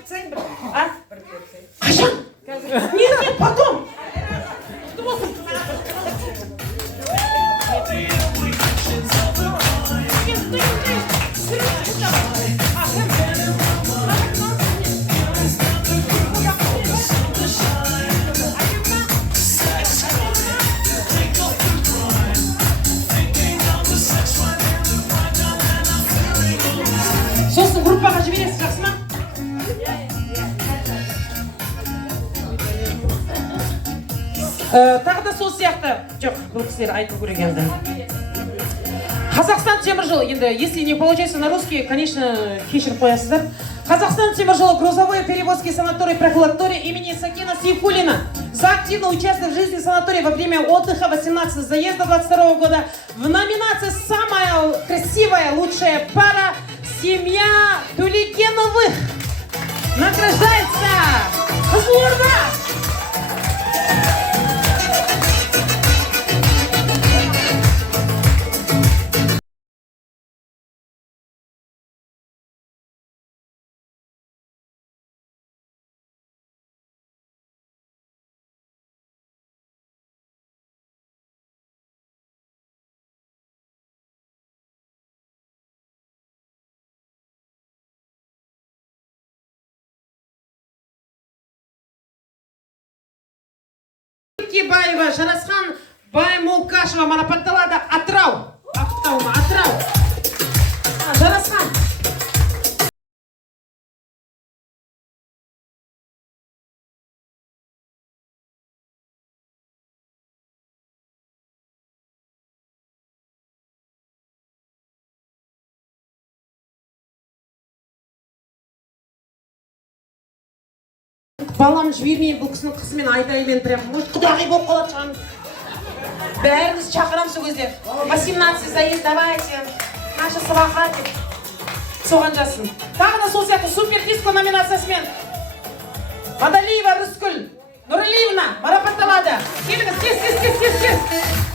берсең, А? бір берсең. Қашан? Нет, потом. Что болсын? Сосын группаға жібересіз, жақсы ма? Тағы да сол сияқты. Жоқ, бұл кісілер айту керек енді. Қазақстан теміржолы, енді, если не получается на русский, конечно, кешіріп қоясыздар. Казахстан теміржолы грузовой перевозки санаторий профилактория имени Сакина Сейфуллина за активно участие в жизни санатория во время отдыха 18 заезда 22 года в номинации «Самая красивая, лучшая пара» семья Туликеновых награждается Қызылорда! Баева, Жарасхан Баймулкашева марапатталады. Атырау. Атырау. Жарасхан. Балам жібермейін бұл кісінің қызымен айдаймен прям, может, құдағи болып қалады шығам. Бәріңіз шақырам сол кезде. 18 заезд, давайте. Наша сабақа деп. Соған жасын. Тағы да сол сияқты супер диско номинациясымен Мадалиева Рыскүл Нұралиевна марапатталады. Келіңіз, тез.